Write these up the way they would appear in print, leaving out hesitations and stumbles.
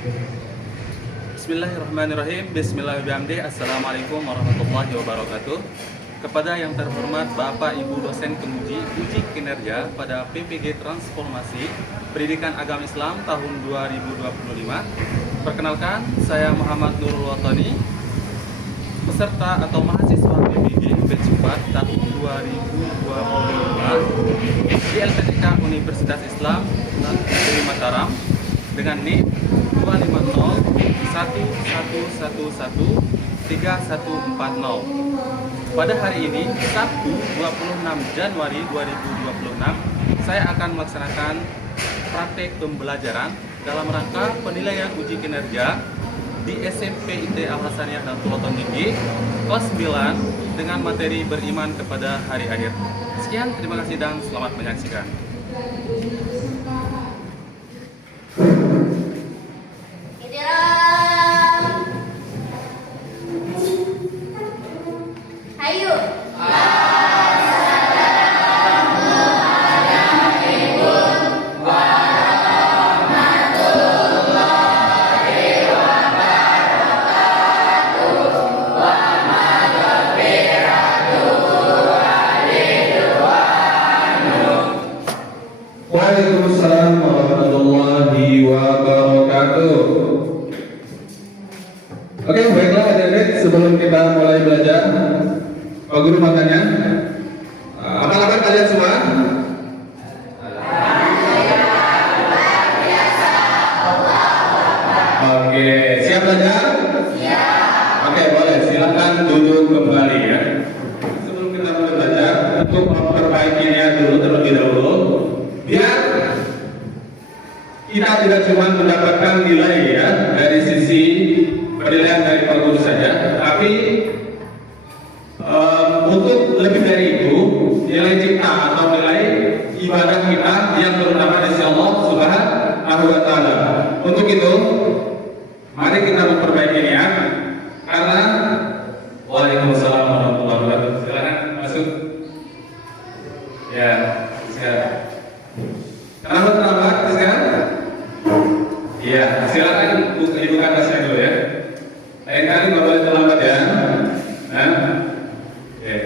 Bismillahirrahmanirrahim. Bismillahirrahmanirrahim. Assalamualaikum warahmatullahi wabarakatuh. Kepada yang terhormat Bapak Ibu dosen penguji uji kinerja pada PPG Transformasi Pendidikan Agama Islam tahun 2025. Perkenalkan, saya Muhammad Nurul Watani, peserta atau mahasiswa PPG batch 4 tahun 2025 di LPTK Universitas Islam Negeri Mataram dengan NIM 25011113140. Pada hari ini, Sabtu 26 Januari 2026, saya akan melaksanakan praktek pembelajaran dalam rangka penilaian uji kinerja di SMP IT Al Hasaniyah dan Tuloton Tinggi kelas 9 dengan materi beriman kepada hari akhir. Sekian, terima kasih dan selamat menyaksikan. Waalaikumsalam warahmatullahi wabarakatuh. Oke, baiklah adik-adik, sebelum kita mulai belajar, Pak Guru makannya. Apa kabar kalian semua? Oke, siap belajar? Siap. Oke, boleh, silakan duduk kembali ya. Sebelum kita mulai belajar, untuk memperbaikinya dulu terlebih dahulu, biar kita tidak cuma mendapatkan nilai ya dari sisi penilaian dari Pak Guru saja, tapi untuk lebih dari itu, nilai cipta atau nilai ibadah kita yang terutama dari Allah Subhanahu wa Ta'ala. Untuk itu, mari kita memperbaiki niat, karena Waalaikumsalam warahmatullahi wabarakatuh. Silakan masuk. Ya, silakan. Kenapa terlambat sekarang? Iya, silakan dibuka tasnya dulu ya. Lain kali nggak boleh terlambat ya. Nah, oke.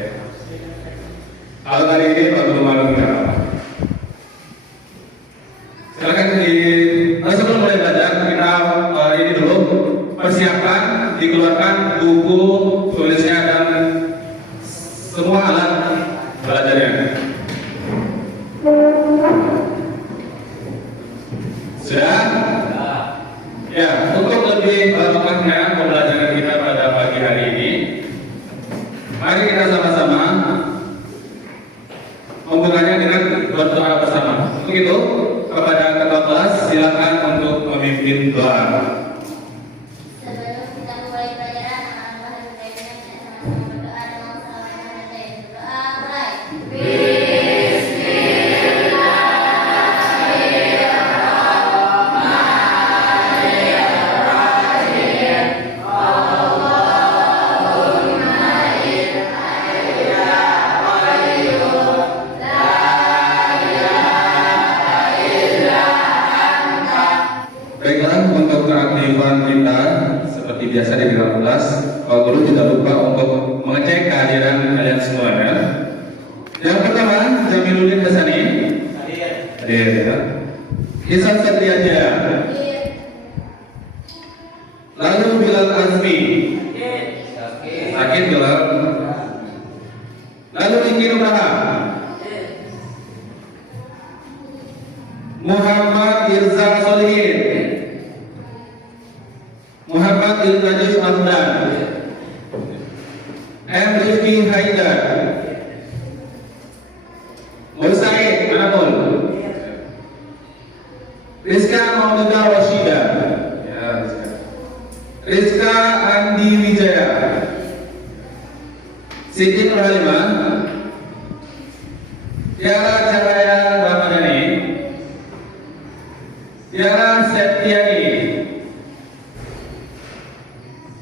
Kalau hari ini Pak Guru malu nggak apa. Silakan sebelum mulai belajar kita ini dulu persiapkan, dikeluarkan buku tulisnya dan semua alat belajarnya. Sudah? Ya, untuk lebih barokahnya pembelajaran kita pada pagi hari ini, mari kita sama-sama membukanya dengan berdoa bersama. Untuk itu, kepada ketua kelas silakan untuk memimpin doa. Sebelum kita mulai pelajaran, alhamdulillah kita berdoa dengan salam dan doa mulai. Baiklah, untuk keaktifan kita seperti biasa di dalam kelas, Pak Guru tidak lupa untuk mengecek kehadiran kalian semua ya. Yang pertama, Jamiluddin Hasani. Hadir ya. Ihsan Satriaja. Lalu Bilal Azmi. Sakit Bilal. Lalu Riki Nugraha. Muhammad Irzal Solihin. Muhammad Ilnajus Afdan. M. Rifki Haidar. Musaid Anamul. Rizka Maulida Rashida. Ya, Rizka Andi Wijaya. Siti Nurhalimah. Tiara Cahaya Ramadhani. Tiara Septiani.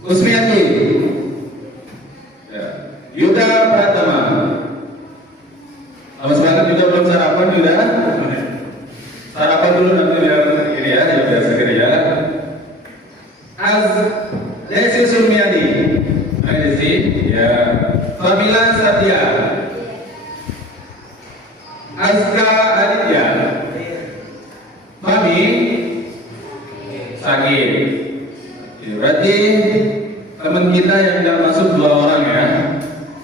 Usmiati. Yuda Pratama. Lama semangat juga belum sarapan Yuda. Sarapan dulu nanti biar ini ya, biar segera ya. Desi Sumiadi. Desi, ya. Fabila Satya. Azka Aditya. Mami sakit. Berarti teman kita yang tidak masuk 2 orang ya.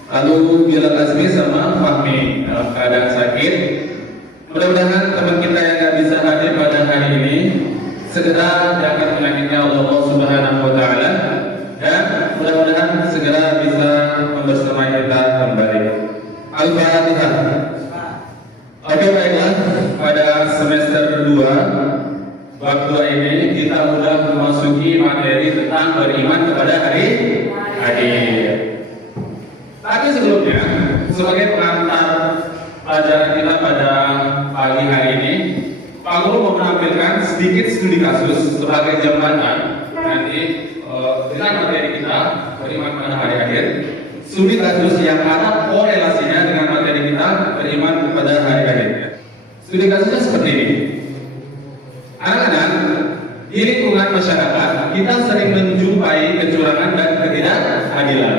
Lalu Bilal Azmi sama Fahmi dalam keadaan sakit. Mudah-mudahan teman kita yang tidak bisa hadir pada hari ini segera diangkat penyakitnya oleh Allah Subhanahu wa taala dan mudah-mudahan segera bisa membersamai kita kembali. Al-Fatihah. Oke, baiklah, pada semester 2 bab 2 ini kita sudah memasuki materi tentang beriman kepada hari akhir. Tapi sebelumnya, sebagai pengantar pelajaran kita pada pagi hari ini, Pak Guru mau menampilkan sedikit studi kasus sebagai jembatan nanti dengan materi kita beriman pada hari akhir. Studi kasus yang ada korelasinya dengan materi kita beriman kepada hari akhir. Studi kasusnya seperti ini. Anak-anak di lingkungan masyarakat kita sering menjumpai kecurangan dan ketidakadilan.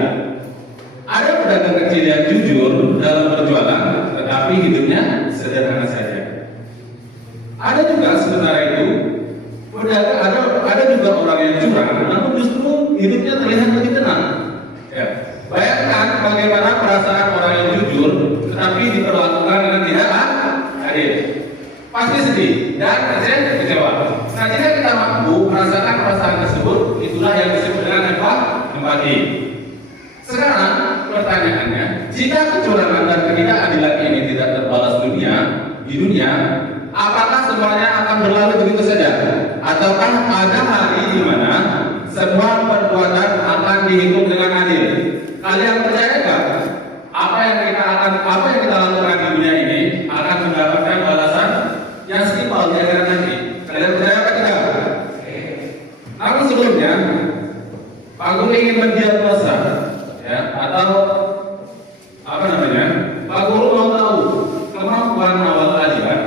Ada pedagang kecil yang jujur dalam berjualan, tetapi hidupnya sederhana saja. Ada juga sementara itu pedagang ada juga orang yang curang, namun justru hidupnya terlihat lebih tenang. Ya. Bayangkan bagaimana perasaan orang yang jujur, tetapi diperlakukan dengan tidak adil. Pasti sedih dan kecewa. Nah, jika kita mampu merasakan perasaan tersebut, itulah yang disebut dengan empati. Sekarang pertanyaannya, jika kecurangan dan ketidakadilan ini tidak terbalas di dunia, apakah semuanya akan berlalu begitu saja? Ataukah ada hari di mana semua perbuatan akan dihitung dengan adil? Kalian percayakah apa yang kita lakukan di dunia ini akan mendapatkan balasan yang setimpal di akhirat nanti? Kalian percaya apa tidak? Namun sebelumnya, Pak Guru ingin mendiagnosa, ya, atau apa namanya? Pak Guru mau tahu kemampuan awal kalian,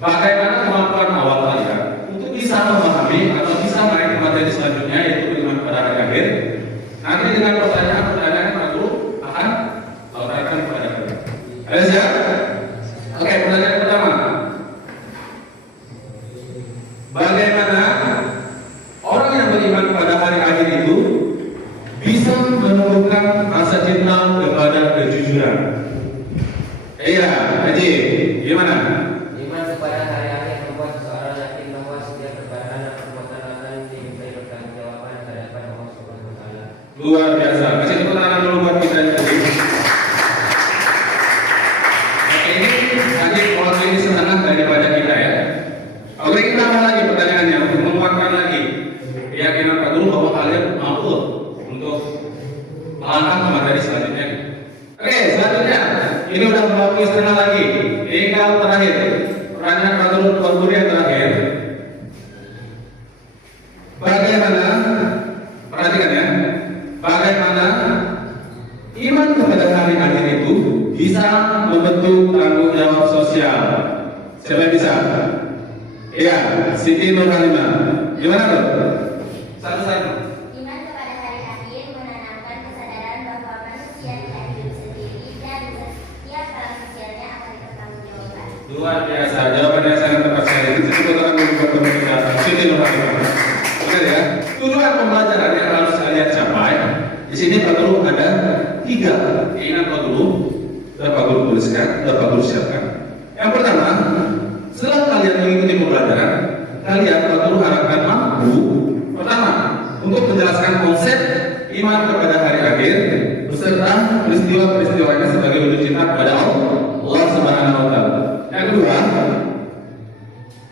bagaimana kemampuan awal kalian untuk bisa memahami atau bisa naik ke materi selanjutnya yaitu beriman pada hari akhir. Nanti dengan pertanyaan Pak Guru akan lontarkan kepada kalian. Ada siap? Oke, pertanyaan pertama. Bagaimana orang yang beriman pada hari akhir itu bisa menumbuhkan rasa cinta kepada kejujuran? Iya, Haji, gimana? Iman kepada hari akhir membuat seseorang yakin bahwa setiap perkataan dan perbuatan akan dimintai pertanggungjawaban di hadapan Allah Subhanahu wa taala. Luar biasa. Kasih tepuk tangan dulu buat kita tadi. Ini Haji mewakili setengah daripada kita ya. Oke, kita tambah lagi pertanyaannya untuk menguatkan lagi keyakinan Pak Guru bahwa kalian mampu untuk melangkah ke materi selanjutnya. Oke, selanjutnya ini udah mewakili setengah lagi. Tinggal terakhir. Pertanyaan Pak Guru yang terakhir. Bagaimana? Perhatikan ya. Bagaimana iman kepada hari akhir itu bisa membentuk tanggung jawab sosial? Siapa yang bisa? Iya, Siti Nurhalimah. Gimana tuh? Satu-satu. Iman kepada hari akhir menanamkan kesadaran bahwa manusia tidak hidup sendiri dan setiap peran sosialnya akan dipertanggungjawabkan. Luar biasa. Jawabannya sangat tepat sekali. Tepuk tangan dulu buat teman kita Siti Nurhalimah. Benar ya? Tujuan pembelajaran yang harus kalian capai. Di sini Pak Guru ada 3 keinginan Pak Guru. Sudah Pak Guru tuliskan, sudah Pak Guru siapkan. Yang pertama, setelah kalian mengikuti pembelajaran, kalian Pak Guru harapkan mampu pertama untuk menjelaskan konsep iman kepada hari akhir beserta peristiwa-peristiwanya sebagai wujud cinta kepada Allah Subhanahu wa taala. Yang kedua,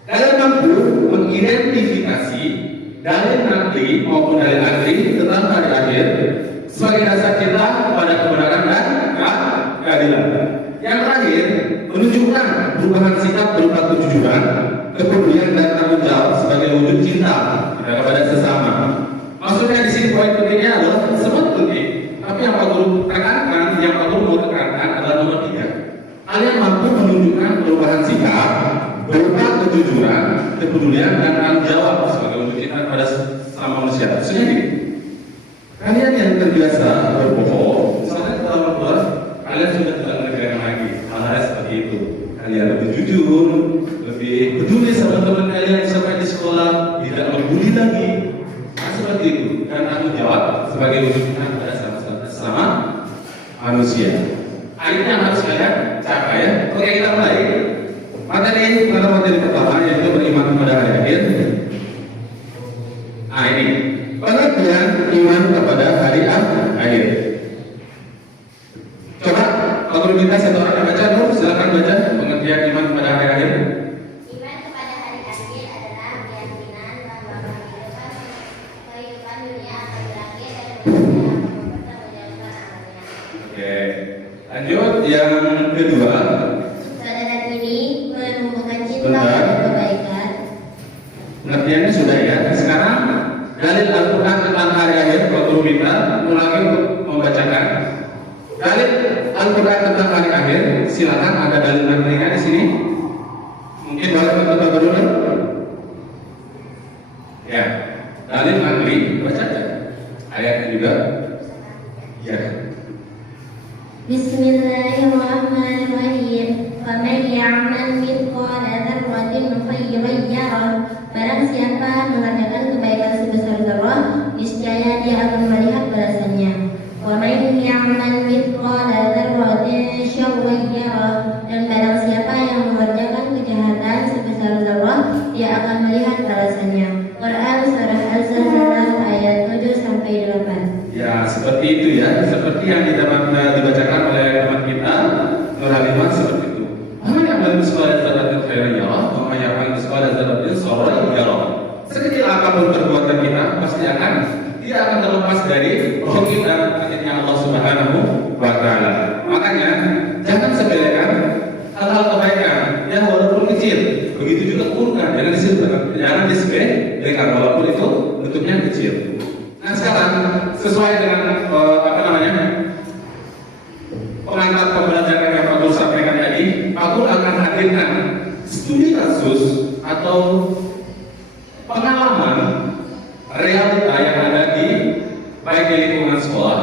kalian mampu mengidentifikasi dalil nakli maupun dalil akli tentang hari akhir sebagai dasar cinta kepada kebenaran dan keadilan. Yang terakhir, menunjukkan perubahan sikap berupa kejujuran, kepedulian dan tanggung jawab sebagai wujud cinta kepada sesama. Maksudnya di sini poin pentingnya adalah semua penting, tapi yang Pak Guru tekankan, yang Pak Guru mau tekankan adalah nomor 3. Kalian mampu menunjukkan perubahan sikap berupa kejujuran, kepedulian dan tanggung jawab sebagai wujud cinta kepada sesama manusia. manusia. Maksudnya gini, kalian yang terbiasa berbohong, misalnya dalam Al-Quran, kalian sudah tidak mengerjakan lagi hal-hal seperti itu. Kalian lebih jujur, lebih peduli sama teman kalian sampai di sekolah, tidak membuli lagi. Nah, seperti itu. Dan tanggung jawab sebagai wujudnya pada sama manusia. Akhirnya harus kalian capai ya. Oke, kita mulai. Materi pertama yaitu beriman kepada hari akhir. Nah ini pengertian iman kepada hari akhir. Coba kalau minta satu orang baca dulu, silakan baca pengertian iman kepada hari akhir. Iman kepada hari akhir adalah keyakinan bahwa kehidupan dunia akan berakhir dan manusia akan mempertanggungjawabkan amalnya. Oke, lanjut yang kedua. Kesadaran ini menumbuhkan cinta Benar. dan kebaikan. Pengertiannya sudah ya. Sekarang dalil Al-Quran tentang hari akhir, kalau minta ulangi untuk membacakan. Dalil Al-Quran tentang hari akhir, silakan ada dalil materinya di sini. Mungkin boleh kita dulu. Ya, dalil materi baca aja. Ayatnya juga. Ya. Bismillahirrahmanirrahim. Faman ya'mal mithqala dzarratin khairan yarah. Barang siapa mengerjakan kebaikan sebesar zarah, niscaya dia akan melihat balasannya. Wa man ya'mal mithqala dzarratin syarran yarah. Dan barang siapa yang mengerjakan kejahatan sebesar zarah, dia akan melihat balasannya. Quran surah Al-Zalzalah ayat 7 sampai 8. Ya, seperti itu ya. Seperti yang dibacakan oleh teman kita Nur Halimah seperti itu. Apa yang amal misqala dzarratin khairan yarah, wa may ya'mal misqala dzarratin syarran yarah. Sekecil apapun perbuatan kita pasti dia akan terlepas dari roh kita akhirnya Allah Subhanahu wa taala. Makanya jangan sepelekan hal-hal kebaikan yang walaupun kecil. Begitu juga Quran, jangan disepelekan walaupun itu bentuknya kecil. Nah sekarang sesuai dengan pengantar pembelajaran yang Pak Guru sampaikan tadi, Pak Guru akan hadirkan studi kasus atau pengalaman realita yang ada di baik di lingkungan sekolah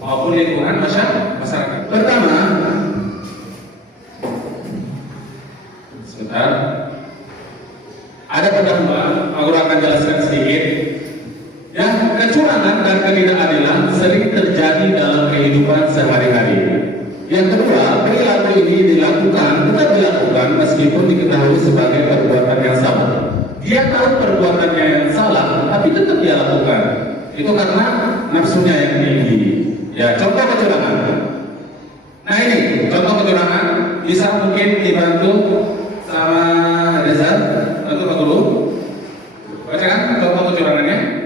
maupun lingkungan masyarakat. Pertama, sebentar, ada pendahuluan, Pak Guru akan jelaskan sedikit. Yang kecurangan dan ketidakadilan sering terjadi dalam kehidupan sehari-hari. Yang kedua, perilaku ini tetap dilakukan meskipun diketahui sebagai perbuatan yang salah. Dia tahu perbuatannya yang salah, tapi tetap dia lakukan. Itu karena nafsunya yang tinggi. Ya, contoh kecurangan. Nah ini, contoh kecurangan bisa mungkin dibantu sama Reza. Bantu Pak Guru. Bacakan contoh kecurangannya.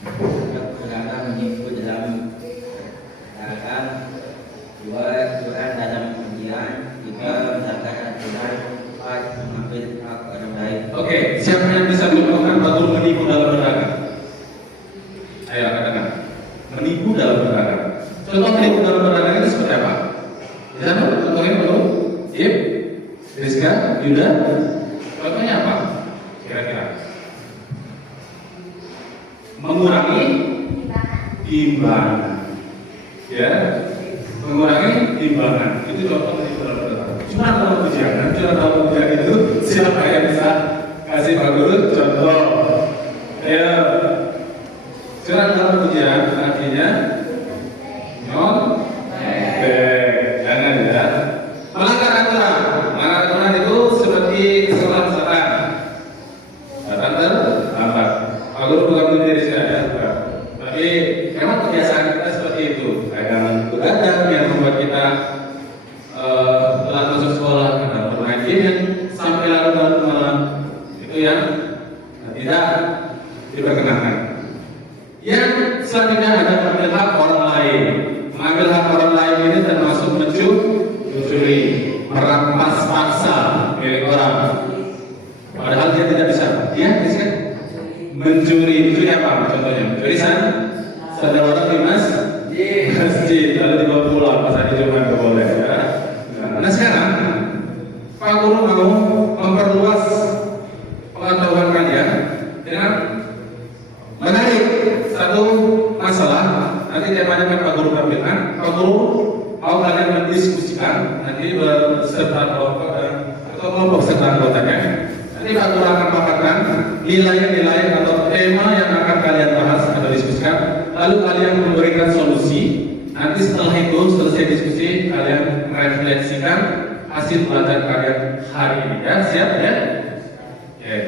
Kecurangan menipu dalam katakan dua kecurangan dalam ujian, tiga melanggar aturan, empat mengambil hak orang lain. Oke, siapa yang bisa melakukan Pak Guru menipu dalam berdagang? Ayo katakan, menipu dalam berdagang. Contoh menipu dalam berdagang itu seperti apa? Bisa dong, contohnya Pak Guru? Ip, Rizka, Yuda. Contohnya apa? Kira-kira? Mengurangi timbangan, ya, mengurangi timbangan. Itu contoh menipu dalam berdagang. Cuma dalam ujian itu siapa yang bisa kasih Pak Guru contoh? Ya, curang dalam ujian artinya jangan ya. Melanggar aturan itu seperti kesalahan misalkan datang terlambat. Pak Guru bukan menjadi saya, tapi memang kebiasaan kita seperti itu. Kadang begadang yang membuat kita telah masuk sekolah karena bermain game sampai larut malam. Itu yang tidak diperkenankan. Yang selanjutnya ada mengambil hak orang lain. Mengambil hak orang lain ini termasuk mencuri, merampas paksa milik orang. Padahal dia tidak bisa. Dia bisa mencuri itu apa? Contohnya, mencuri sandal orang di masjid lalu dibawa pulang pas hari Jumat nggak boleh ya. Nah sekarang Pak Guru mau memperluas pengetahuan kalian dengan menarik satu masalah. Nanti temanya kan Pak Guru tampilkan. Pak Guru mau kalian mendiskusikan nanti beserta kelompok atau kelompok serta anggotanya. Nanti Pak Guru akan paparkan nilai-nilai atau tema yang akan kalian bahas atau diskusikan. Lalu kalian memberikan solusi. Nanti setelah itu selesai diskusi, kalian merefleksikan hasil pelajaran kalian hari ini. Ya, siap ya? Oke.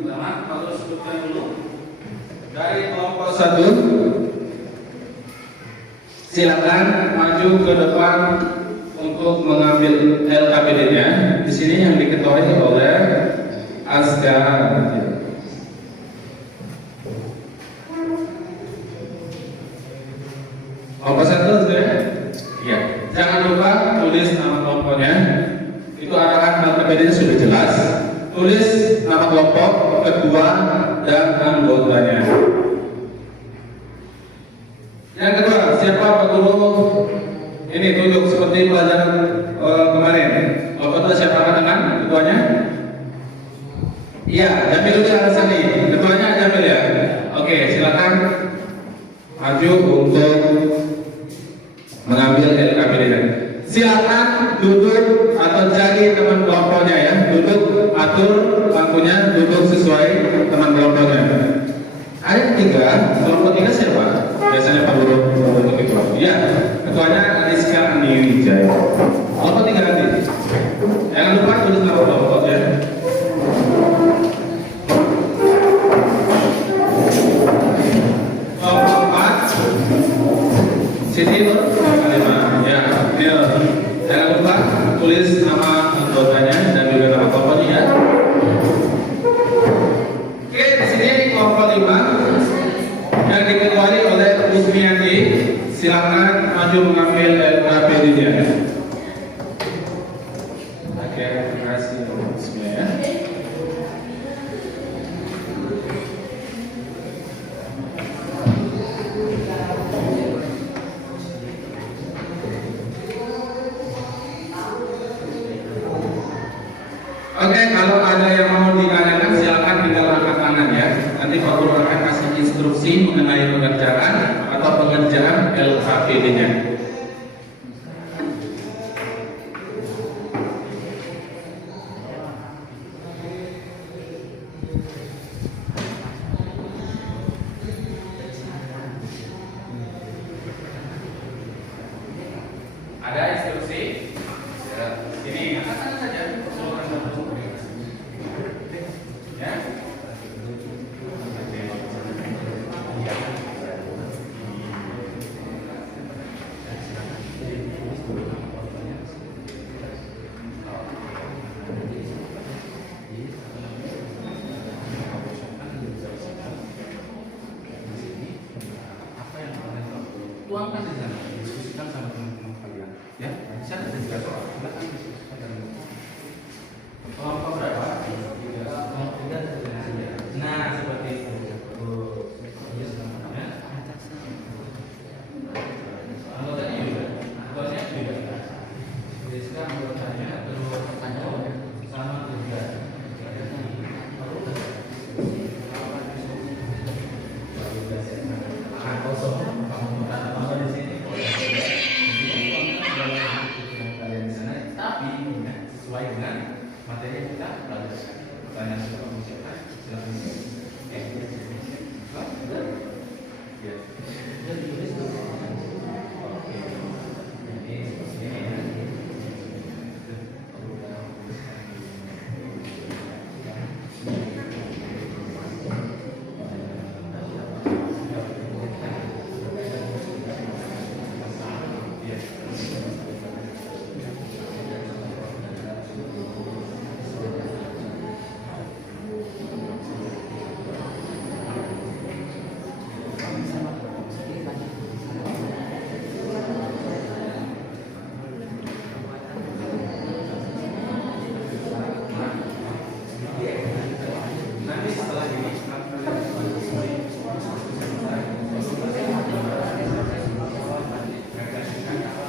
Pertama, kalau sebutkan dulu dari kelompok 1, silakan maju ke depan untuk mengambil LKPD-nya. Di sini yang diketuai oleh Azkar. Kelompok 1 sudah? Iya. Jangan lupa tulis nama kelompoknya. Itu arahan LKPD-nya sudah jelas. Tulis nama kelompok, ketua, dan anggotanya. Yang kedua, siapa Pak Guru? Ini tunjuk seperti pelajaran kemarin. Kelompok itu siapa katakan ketuanya? Iya, Jamil dulu yang sini. Ketuanya Jamil ya. Oke, silakan maju untuk mengambil LKPD-nya. Silakan duduk atau cari teman kelompoknya ya. Duduk, atur bangkunya, duduk sesuai teman kelompoknya. Ada 3, kelompok 3 siapa? Biasanya Pak Guru untuk ketua. Iya, ketuanya Rizka Andi Wijaya. Kelompok 3 nanti. Jangan lupa tulis nama kelompok ya. Kelompok 4, Siti Nur Kalimah. Ya, jangan lupa tulis nama anggotanya dan juga nama kelompoknya ya. Oke, di sini kelompok 5 yang diketuai oleh Usmiati. Silakan maju mengambil LKPD-nya. Oke, terima kasih Usmiati. Oke, kalau ada yang mau ditanyakan silakan tinggal angkat tangan ya. Nanti Pak Guru akan kasih instruksi mengenai pengerjaan atau pengerjaan LKPD-nya. Ada instruksi? Ya. Ini angkat saja. Ya. Tuangkan di sana, diskusikan sama teman-teman kalian. Ya, saya ada 3 soal. Silakan diskusikan dengan kelompok berapa? Kelompok 3. Nah, seperti itu. Anggotanya juga. Anggotanya juga. Rizka anggotanya terus sama juga. Kosong. Tapi sesuai dengan materi yang kita pelajari. Pertanyaan soal siapa? Silakan.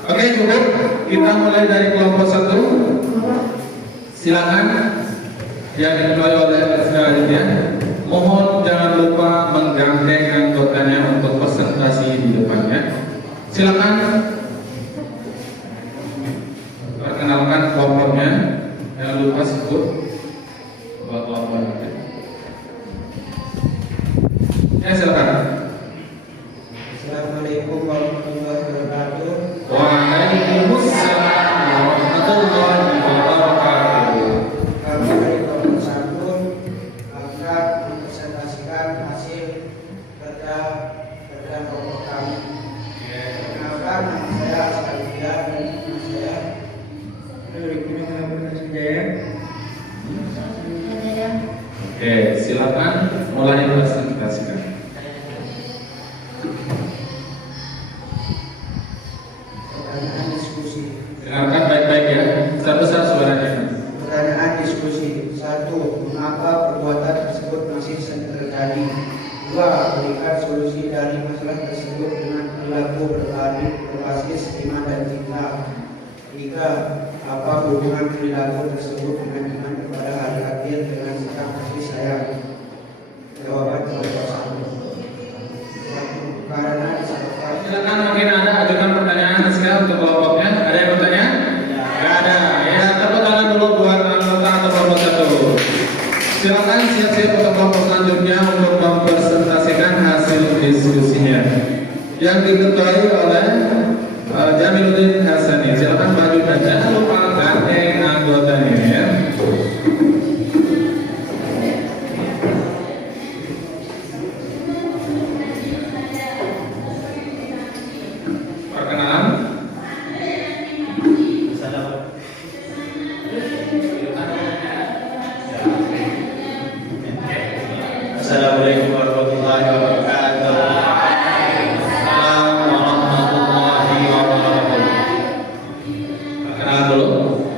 Oke, cukup. Kita mulai dari kelompok 1. Silakan yang diketuai oleh selanjutnya. Mohon Silakan. Assalamualaikum warahmatullahi wabarakatuh. Waalaikumsalam warahmatullahi wabarakatuh. Kami dari kelompok 1 akan mempresentasikan hasil kerja kelompok kami. Perkenalkan, nama saya Askalibia dan nama saya Oke, silakan mulai presentasikan. pertanyaan diskusi. Dengarkan baik-baik ya, besar-besar suaranya. Pertanyaan diskusi. 1. Mengapa perbuatan tersebut masih sering terjadi? 2. Berikan solusi dari masalah tersebut dengan perilaku berbasis iman dan cinta. 3. Apa hubungan perilaku tersebut dengan iman kepada hari akhir dengan sikap kasih sayang? Jawaban kelompok 1. Karena disebabkan Silakan, mungkin Anda ajukan pertanyaan sekarang untuk kelompoknya. Ada yang bertanya? Tidak ada. Ya, tepuk tangan dulu buat anggota atau kelompok 1. Silakan siap-siap untuk kelompok selanjutnya untuk mempresentasikan hasil diskusinya yang diketuai oleh Jamiluddin Hasani. Silakan maju dan jangan lupa gandeng anggotanya ya. Perkenalan. Assalamualaikum warahmatullahi wabarakatuh. Assalamualaikum warahmatullahi wabarakatuh. Perkenalan dulu.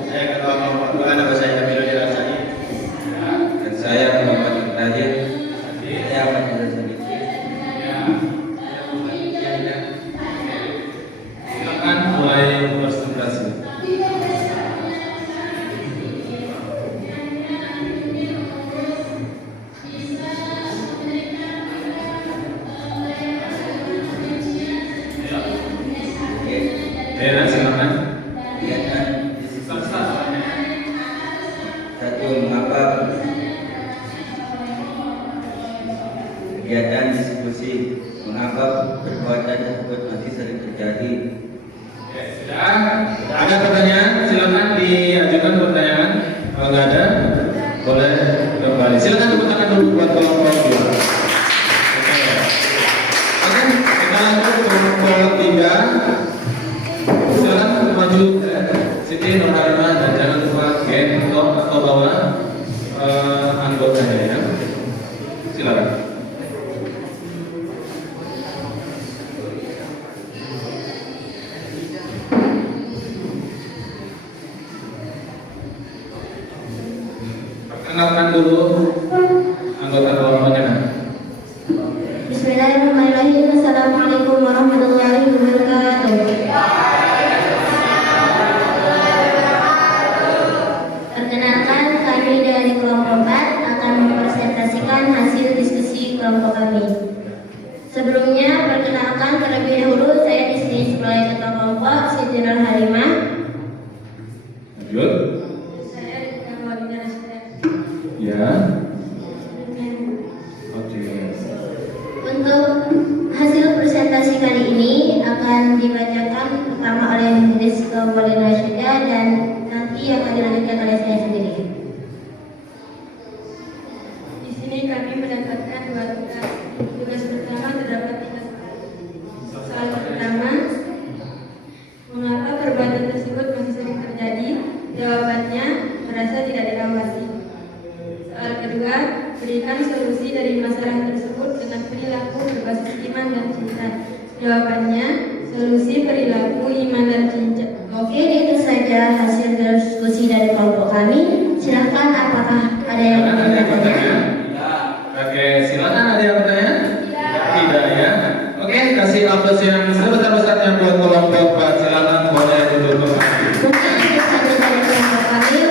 Saya ketua kelompok 2, nama saya Jamiluddin Hasani. Dan saya kelompok terakhir. Saya Ahmad Izan Sadiki. Silakan mulai presentasi. Oke. Ya, silakan. Kegiatan satu, mengapa kegiatan diskusi mengapa perbuatan tersebut masih sering terjadi? Oke, sudah. Ada pertanyaan? Silakan diajukan pertanyaan. Kalau nggak ada, boleh kembali. Silakan tepuk tangan dulu buat kelompok 2. Oke, kita lanjut ke kelompok 3. Silakan maju, Siti Nurhalimah, dan jangan lupa gendong atau bawa anggotanya ya. Silakan. Perkenalkan dulu anggota kelompoknya. Bismillahirrahmanirrahim. Assalamualaikum warahmatullahi wabarakatuh. Perkenalkan, kami dari kelompok 4 akan mempresentasikan hasil diskusi kelompok kami. Sebelumnya, perkenalkan terlebih dahulu saya di sini sebagai ketua kelompok Siti Nurhalimah. Lanjut. Saya Walidah Rasida. Ya. Oke. Untuk hasil presentasi kali ini akan dibacakan pertama oleh Rizka Walidah Rasida dan nanti akan dilanjutkan oleh saya sendiri. Di sini kami mendapatkan 2 tugas. Tugas pertama terdapat 3 soal. Soal pertama, mengapa perbuatan tersebut masih sering terjadi? Jawabannya merasa tidak diawasi. Soal kedua, berikan solusi dari masalah tersebut dengan perilaku berbasis iman dan cinta. Jawabannya, solusi perilaku iman dan cinta. Oke, itu saja hasil diskusi dari kelompok kami. Silakan, apakah ada yang Silakan, ada yang bertanya? bertanya? Oke, silakan, ada yang bertanya? Tidak ya. Oke, kasih aplaus yang sebesar-besarnya buat kelompok 4. Silakan boleh duduk kembali. Mungkin itu saja dari kelompok kami.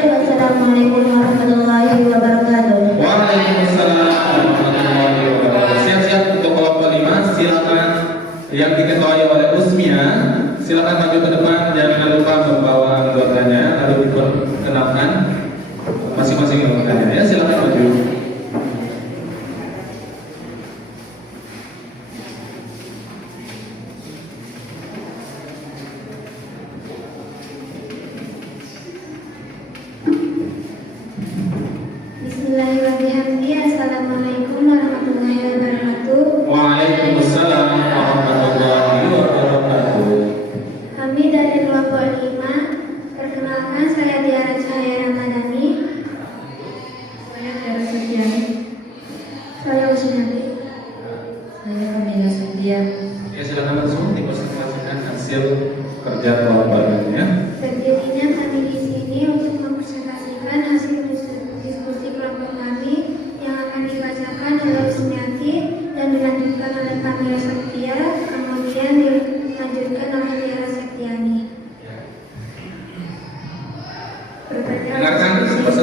Wassalamualaikum warahmatullahi wabarakatuh. Waalaikumsalam warahmatullahi wabarakatuh. Siap-siap untuk kelompok 5. Silakan yang diketuai oleh Usmia. Silakan maju ke depan. Jangan lupa membawa anggotanya lalu diperkenalkan masing-masing anggotanya. Ya, silakan maju.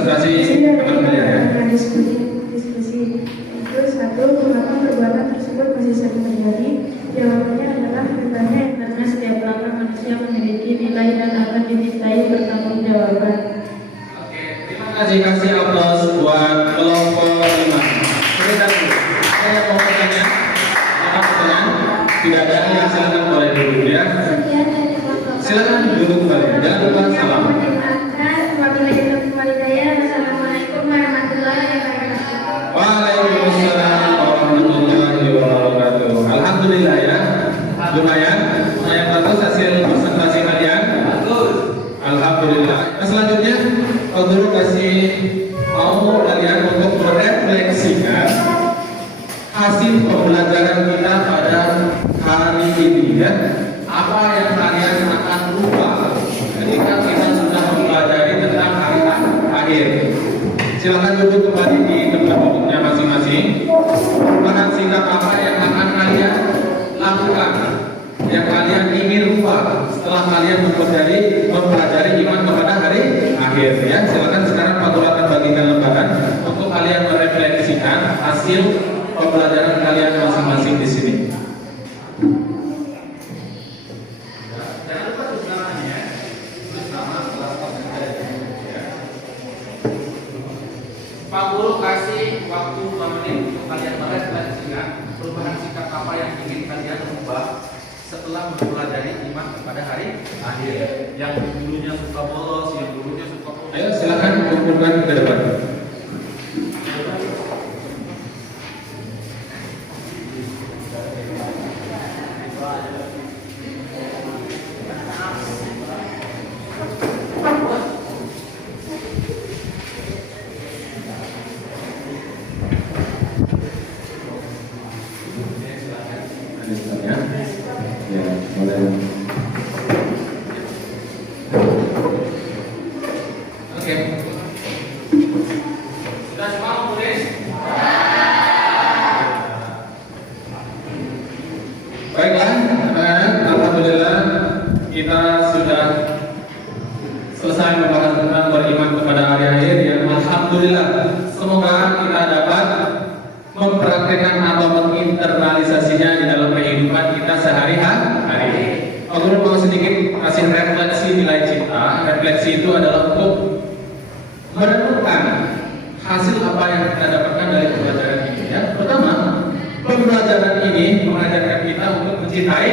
konsentrasi bekerja ya. Diskusi itu satu, mengapa perbuatan tersebut masih sering terjadi? Jawabannya adalah karena setiap langkah manusia memiliki nilai dan akan dimintai pertanggungjawaban. Oke, terima kasih aplaus buat kelompok 5. Sebentar dulu, saya mau bertanya. Apa pertanyaan? Tidak ada yang silakan boleh duduk ya. Sekian dari kelompok. Silakan duduk kembali. Jangan lupa salam. Assalamualaikum warahmatullahi wabarakatuh. Waalaikumsalam warahmatullahi wabarakatuh. Alhamdulillah ya. Lumayan. Yang bagus hasil presentasi kalian. Alhamdulillah. Nah, selanjutnya, Pak Guru kasih mau kalian untuk merefleksikan hasil pembelajaran kita pada hari ini ya. Apa yang kalian akan lupa ketika kita sudah mempelajari tentang hari akhir. Silakan duduk kembali di tempat duduknya masing-masing. Merupakan sikap apa yang akan kalian lakukan, yang kalian ingin lupa setelah kalian mempelajari iman kepada hari akhir ya. Silakan sekarang Pak Guru akan bagikan lembaran untuk kalian merefleksikan hasil pembelajaran kalian masing-masing di sini. Jangan lupa tulisannya, bersama kelas ya. Pak Guru kasih waktu 2 menit untuk kalian merefleksikan perubahan sikap apa yang ingin kalian ubah setelah mempelajari iman kepada hari akhir. Yang dulunya suka bolos, yang dulunya suka bolos. Ayo silakan kumpulkan ke depan. Baiklah, alhamdulillah kita sudah selesai membahas tentang beriman kepada hari akhir yang alhamdulillah semoga kita dapat mempraktikkan atau menginternalisasinya di dalam kehidupan kita sehari-hari. Aku mau sedikit kasih refleksi nilai cinta. Refleksi itu adalah untuk merenungkan hasil apa yang kita dapatkan dari pembelajaran ini ya. Pertama, pembelajaran ini mengajarkan kita untuk mencintai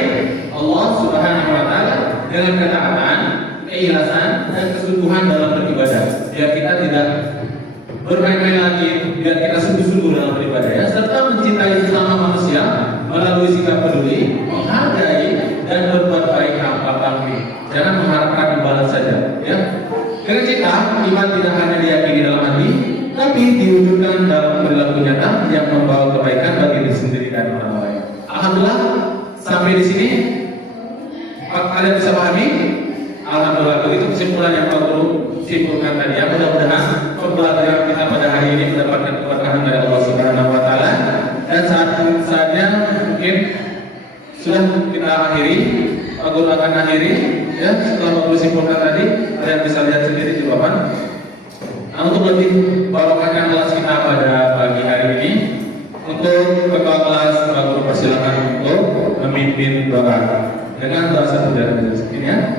Allah Subhanahu wa taala dengan ketaatan, keikhlasan dan kesungguhan dalam beribadah. Biar kita tidak bermain-main lagi, biar kita sungguh-sungguh dalam beribadah ya, serta mencintai sesama manusia melalui sikap peduli, menghargai dan berbuat baik tanpa pamrih. Jangan mengharapkan imbalan saja ya. Dengan cinta, iman tidak hanya diyakini dalam hati, tapi diwujudkan dalam perilaku nyata yang membawa kebaikan bagi diri sendiri dan orang lain. Alhamdulillah, sampai di sini kalian bisa pahami? Alhamdulillah, begitu kesimpulan yang Pak Guru simpulkan tadi ya. Mudah-mudahan pembelajaran kita pada hari ini mendapatkan keberkahan dari Allah Subhanahu wa taala. Dan saatnya mungkin sudah kita akhiri. Pak Guru akan akhiri ya. Setelah Pak Guru simpulkan tadi, kalian bisa lihat sendiri di papan. Nah, untuk lebih barokahkan kelas kita pada pagi hari ini, untuk ketua kelas Pak Guru persilakan untuk memimpin doa dengan doa satu dari ini ya.